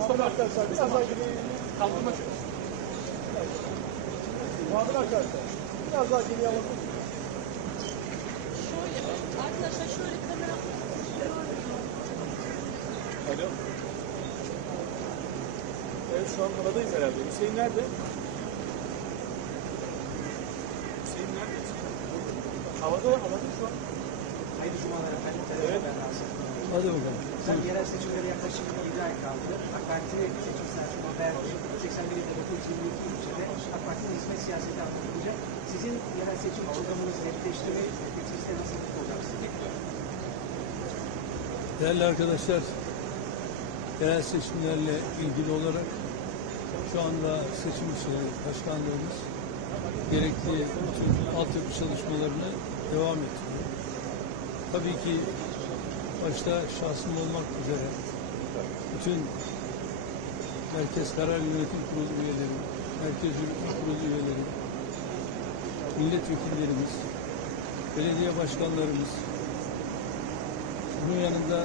Muhabir arkadaşlar biraz daha geriye Kaldırma çok. Muhabir arkadaşlar biraz daha geriye alalım. Şöyle, arkadaşlar şöyle kamera Alo. Evet şu an havadayız herhalde. Hüseyin nerede? Hüseyin nerede? Havada, havada şu an. Hayırlı cumalar efendim. Evet. Ben Rasim. Hadi bakalım. Sen yerel seçimlere yaklaşık 7 ay kaldı. AK Parti'nin seçim saati haber 81 ilde 922 ilçede AK Parti'nin hizmet siyaseti anlatılacak. Sizin yerel seçim programınızı netleştirmeyi netleştirmesi nasıl olacak sizi bekliyor? Değerli arkadaşlar, yerel seçimlerle ilgili olarak şu anda seçim işleri başkanlığımız gerekli bütün altyapı çalışmalarını devam ettiriyor. Tabii ki başta şahsım olmak üzere bütün Merkez Karar Yönetim Kurulu üyeleri, Merkez Yürütme Kurulu üyeleri, milletvekillerimiz, belediye başkanlarımız, bunun yanında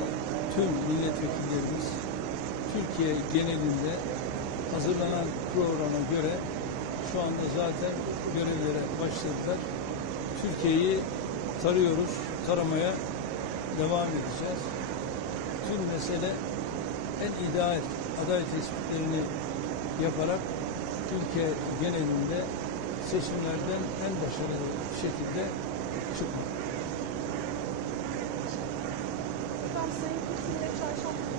tüm milletvekillerimiz Türkiye genelinde hazırlanan programa göre şu anda zaten görevlere başladılar. Türkiye'yi tarıyoruz, taramaya devam edeceğiz. Tüm mesele en ideal aday tespitlerini yaparak Türkiye genelinde seçimlerden en başarılı şekilde çıkmak. Efendim Sayın Putin'le çarşamba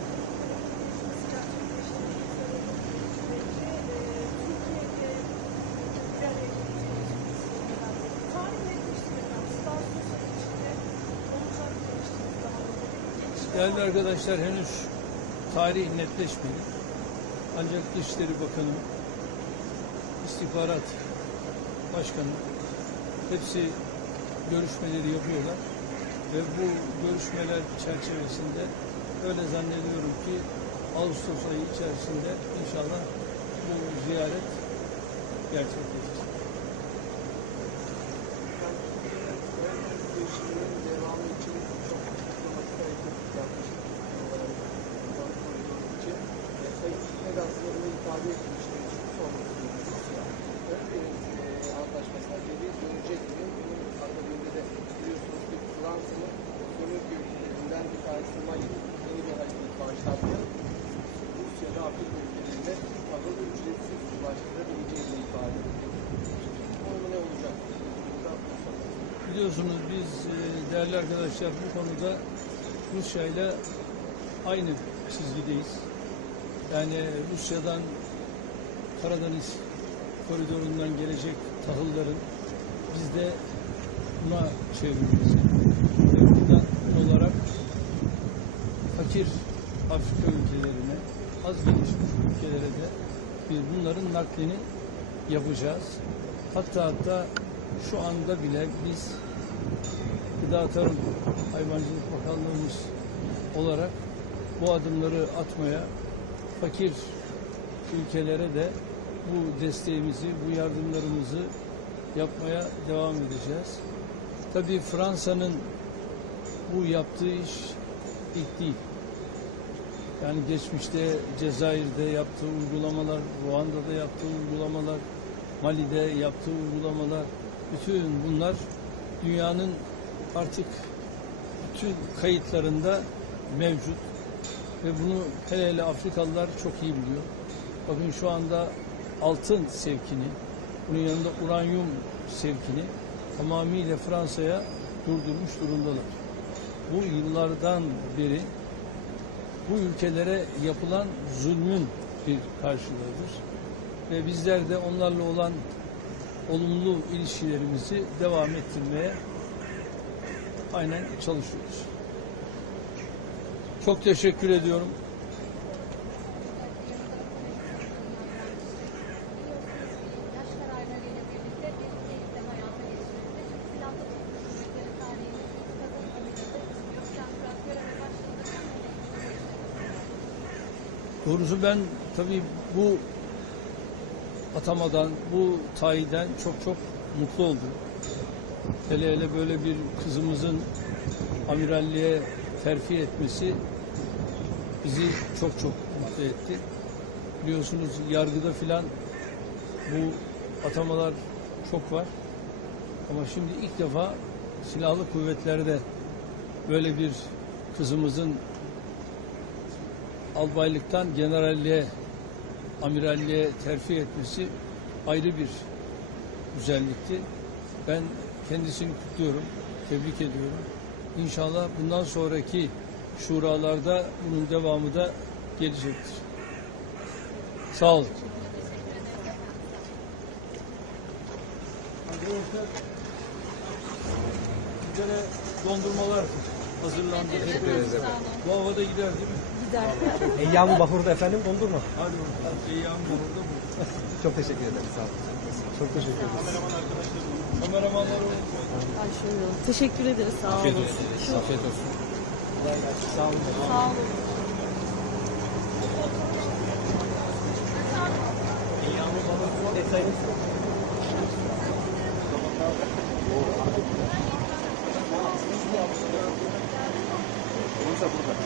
Değerli arkadaşlar henüz tarih netleşmedi. Ancak Dışişleri Bakanı, İstihbarat Başkanı hepsi görüşmeleri yapıyorlar. Ve bu görüşmeler çerçevesinde öyle zannediyorum ki Ağustos ayı içerisinde inşallah bu ziyaret gerçekleşecek. Değişiminin devamı için çok diplomatik hareket yaklaşık için e, Sayın Hikmet aslında bunu ifade etmişti. Şunu sormak istiyorum. Rusya, Karadeniz e, antlaşmasına geri dönecek mi? Bunun akabinde de biliyorsunuz ki Fransa'nın sömürge ülkelerinden bir tanesi Mali yeni bir hareket başlattı. Rusya'da Afrika ülkelerinde havalı ücretsiz ulaştırabileceğini ifade etti. Durumu ne olacak? Burada Rusya'da. Biliyorsunuz biz e, değerli arkadaşlar bu konuda Rusya ile aynı çizgideyiz. Yani Rusya'dan Karadeniz koridorundan gelecek tahılların biz de buna çevirmemiz. Buradan olarak fakir Afrika ülkelerine, az gelişmiş ülkelere de biz bunların naklini yapacağız. Hatta hatta şu anda bile biz Gıda Tarım Hayvancılık Bakanlığımız olarak bu adımları atmaya fakir ülkelere de bu desteğimizi, bu yardımlarımızı yapmaya devam edeceğiz. Tabii Fransa'nın bu yaptığı iş ilk değil. Yani geçmişte Cezayir'de yaptığı uygulamalar, Ruanda'da yaptığı uygulamalar, Mali'de yaptığı uygulamalar, bütün bunlar dünyanın artık bütün kayıtlarında mevcut ve bunu hele hele Afrikalılar çok iyi biliyor. Bakın şu anda altın sevkini, bunun yanında uranyum sevkini tamamıyla Fransa'ya durdurmuş durumdalar. Bu yıllardan beri bu ülkelere yapılan zulmün bir karşılığıdır. Ve bizler de onlarla olan olumlu ilişkilerimizi devam ettirmeye aynen çalışıyoruz. Çok teşekkür ediyorum. Doğrusu ben tabii bu atamadan, bu tayiden çok çok mutlu oldum. Hele hele böyle bir kızımızın amiralliğe terfi etmesi bizi çok çok mutlu etti. Biliyorsunuz yargıda filan bu atamalar çok var. Ama şimdi ilk defa silahlı kuvvetlerde böyle bir kızımızın albaylıktan generalliğe, amiralliğe terfi etmesi ayrı bir güzellikti. Ben kendisini kutluyorum, tebrik ediyorum. İnşallah bundan sonraki şuralarda bunun devamı da gelecektir. Sağ olun. Güzel dondurmalar hazırlandı. Bu havada gider değil mi? Eyyam-ı Bahur'da efendim dondurma. Hadi bakalım. Eyyam burada bu. Çok teşekkür ederim. Sağ olun. Çok teşekkür ederim. Kameramanları unutmayın. Ayşe Hanım. Teşekkür ederiz. Sağ olun. Afiyet olsun. Afiyet olsun. Sağ olun. Sağ olun. Detaylı. Hristiyanlar sağ